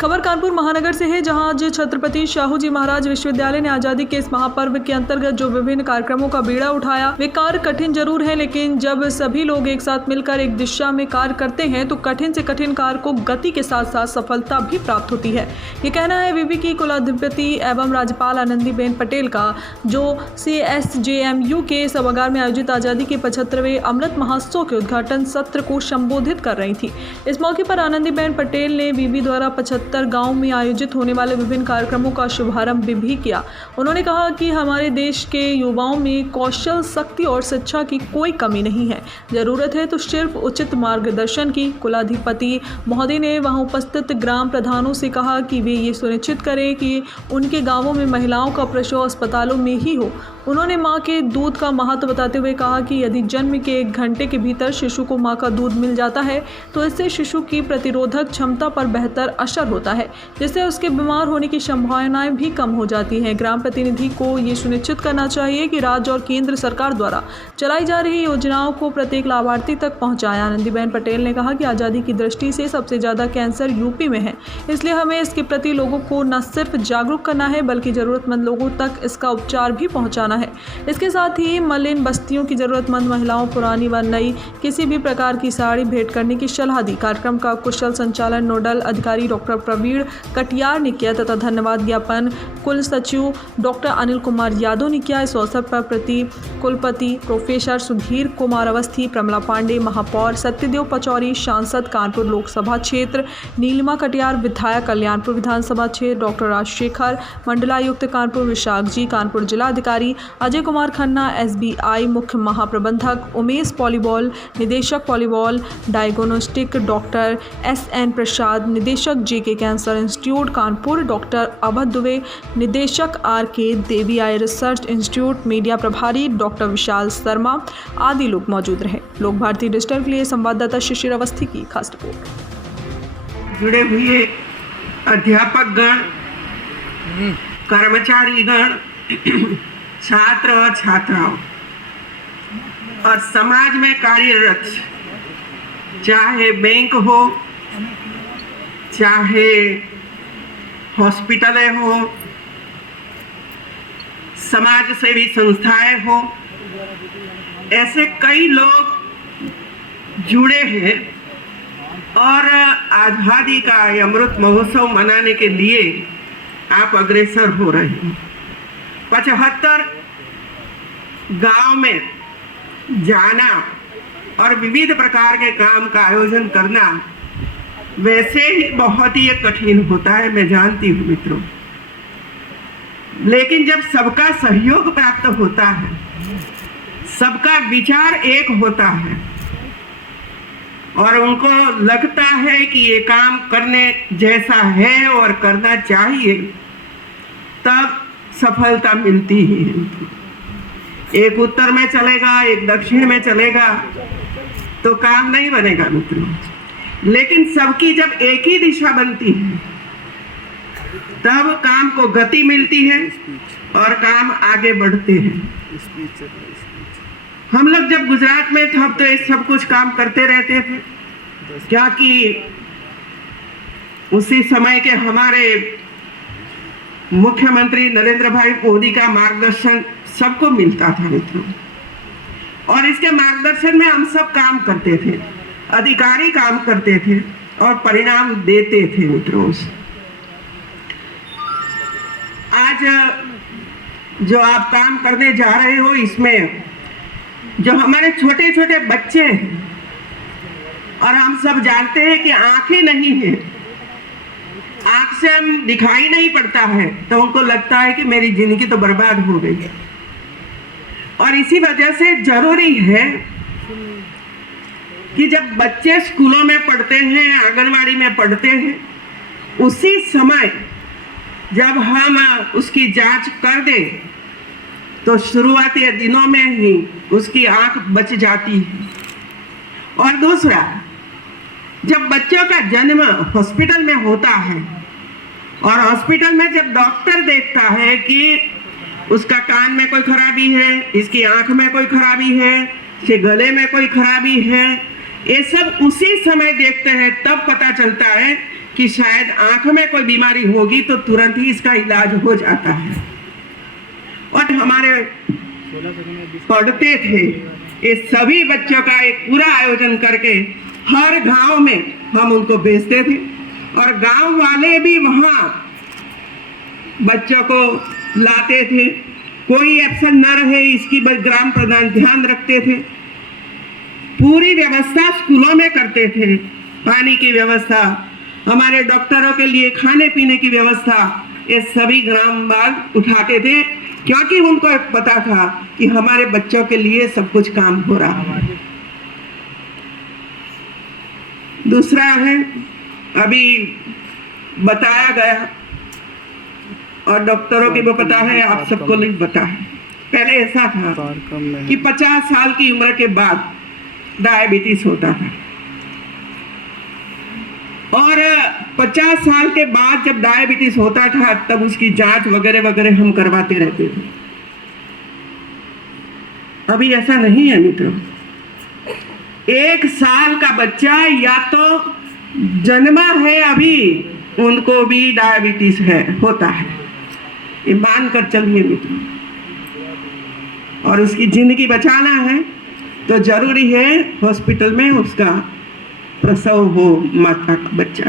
खबर कानपुर महानगर से है, जहां आज छत्रपति शाहू जी महाराज विश्वविद्यालय ने आजादी के इस महापर्व के अंतर्गत जो विभिन्न कार्यक्रमों का बीड़ा उठाया। वे कार्य कठिन जरूर है, लेकिन जब सभी लोग एक साथ मिलकर एक दिशा में कार्य करते हैं तो कठिन से कठिन कार्य को गति के साथ साथ सफलता भी प्राप्त होती है। ये कहना है विवि की कुलाधिपति एवं राज्यपाल आनंदीबेन पटेल का, जो CSJMU के सभागार में आयोजित आजादी के 75वें अमृत महोत्सव के उद्घाटन सत्र को संबोधित कर रही थी। इस मौके पर आनंदीबेन पटेल ने विवि द्वारा 75 गांव में आयोजित होने वाले विभिन्न कार्यक्रमों का शुभारंभ भी किया। उन्होंने कहा कि हमारे देश के युवाओं में कौशल, शक्ति और शिक्षा की कोई कमी नहीं है, जरूरत है तो सिर्फ उचित मार्गदर्शन की। कुलाधिपति महोदय ने वहां उपस्थित ग्राम प्रधानों से कहा कि वे ये सुनिश्चित करें कि उनके गांवों में महिलाओं का प्रसव अस्पतालों में ही हो। उन्होंने मां के दूध का महत्व बताते हुए कहा कि यदि जन्म के 1 घंटे के भीतर शिशु को मां का दूध मिल जाता है तो इससे शिशु की प्रतिरोधक क्षमता पर बेहतर असर होता है, जिससे उसके बीमार होने की संभावनाएं भी कम हो जाती हैं। ग्राम प्रतिनिधि को ये सुनिश्चित करना चाहिए कि राज्य और केंद्र सरकार द्वारा चलाई जा रही योजनाओं को प्रत्येक लाभार्थी तक पहुंचाएं। आनंदीबेन पटेल ने कहा कि आज़ादी की दृष्टि से सबसे ज़्यादा कैंसर यूपी में है, इसलिए हमें इसके प्रति लोगों को न सिर्फ जागरूक करना है बल्कि ज़रूरतमंद लोगों तक इसका उपचार भी पहुँचाना है। इसके साथ ही मलिन बस्तियों की ज़रूरतमंद महिलाओं पुरानी व नई किसी भी प्रकार की साड़ी भेंट करने की सलाह दी। कार्यक्रम का कुशल संचालन नोडल अधिकारी डॉक्टर प्रवीण कटियार ने किया तथा धन्यवाद ज्ञापन कुल सचिव डॉक्टर अनिल कुमार यादव ने किया। इस अवसर पर प्रति कुलपति प्रोफेसर सुधीर कुमार अवस्थी, प्रमला पांडे, महापौर सत्यदेव पचौरी, सांसद कानपुर लोकसभा क्षेत्र नीलिमा कटियार, विधायक कल्याणपुर विधानसभा क्षेत्र डॉक्टर राजशेखर, मंडलायुक्त कानपुर विशाख जी, कानपुर जिलाधिकारी अजय कुमार खन्ना, SBI मुख्य महाप्रबंधक उमेश, वॉलीबॉल निदेशक वॉलीबॉल डायग्नोस्टिक डॉक्टर SN प्रसाद, निदेशक JK cancer institute Kanpur doctor Awadh Dubey, निदेशक RK Devi I research institute, media प्रभारी डॉक्टर विशाल शर्मा आदि लोग मौजूद रहे। लोक भारती डिजिटल के लिए संवाददाता शिशिर अवस्थी की खास रिपोर्ट। जुड़े हुए अध्यापक गण, कर्मचारी गण, छात्र और छात्राओं और समाज में कार्यरत, चाहे बैंक हो, चाहे हॉस्पिटलें हो, समाज सेवी संस्थाएं हो, ऐसे कई लोग जुड़े हैं और आज़ादी का अमृत महोत्सव मनाने के लिए आप अग्रसर हो रहे हैं। 75 गांव में जाना और विविध प्रकार के काम का आयोजन करना वैसे ही बहुत ही कठिन होता है, मैं जानती हूँ मित्रों, लेकिन जब सबका सहयोग प्राप्त होता है, सबका विचार एक होता है और उनको लगता है कि ये काम करने जैसा है और करना चाहिए, तब सफलता मिलती ही है। एक उत्तर में चलेगा, एक दक्षिण में चलेगा तो काम नहीं बनेगा मित्रों, लेकिन सबकी जब एक ही दिशा बनती है तब काम को गति मिलती है और काम आगे बढ़ते हैं। हम लोग जब गुजरात में थे तो ये सब कुछ काम करते रहते थे, क्या कि उसी समय के हमारे मुख्यमंत्री नरेंद्र भाई मोदी का मार्गदर्शन सबको मिलता था मित्रों, और इसके मार्गदर्शन में हम सब काम करते थे, अधिकारी काम करते थे और परिणाम देते थे मित्रों। आज जो आप काम करने जा रहे हो, इसमें जो हमारे छोटे छोटे बच्चे हैं, और हम सब जानते हैं कि आंखें नहीं हैं, आंख से हम दिखाई नहीं पड़ता है, तो उनको लगता है कि मेरी जिंदगी तो बर्बाद हो गई है। और इसी वजह से जरूरी है कि जब बच्चे स्कूलों में पढ़ते हैं, आंगनवाड़ी में पढ़ते हैं, उसी समय जब हम उसकी जांच कर दें तो शुरुआती दिनों में ही उसकी आंख बच जाती है। और दूसरा, जब बच्चों का जन्म हॉस्पिटल में होता है और हॉस्पिटल में जब डॉक्टर देखता है कि उसका कान में कोई खराबी है, इसकी आंख में कोई खराबी है, इसके गले में कोई खराबी है, ये सब उसी समय देखते हैं, तब पता चलता है कि शायद आंख में कोई बीमारी होगी तो तुरंत ही इसका इलाज हो जाता है। और हमारे पढ़ते थे, ये सभी बच्चों का एक पूरा आयोजन करके हर गांव में हम उनको भेजते थे और गांव वाले भी वहाँ बच्चों को लाते थे। कोई एब्सेंट न रहे इसकी ग्राम प्रधान ध्यान रखते थे। पूरी व्यवस्था स्कूलों में करते थे, पानी की व्यवस्था, हमारे डॉक्टरों के लिए खाने पीने की व्यवस्था, ये सभी ग्रामवाल उठाते थे क्योंकि उनको पता था कि हमारे बच्चों के लिए सब कुछ काम हो रहा है। दूसरा है, अभी बताया गया और डॉक्टरों की वो पता है, आप सबको नहीं पता है। पहले ऐसा था कि 50 साल की उम्र के बाद डायबिटीज होता था और 50 साल के बाद जब डायबिटीज होता था तब उसकी जांच वगैरह वगैरह हम करवाते रहते थे। अभी ऐसा नहीं है मित्रों। 1 साल का बच्चा या तो जन्मा है अभी, उनको भी डायबिटीज होता है, ये मानकर चलिए मित्रों। और उसकी जिंदगी बचाना है तो जरूरी है हॉस्पिटल में उसका प्रसव हो, माता का, बच्चा।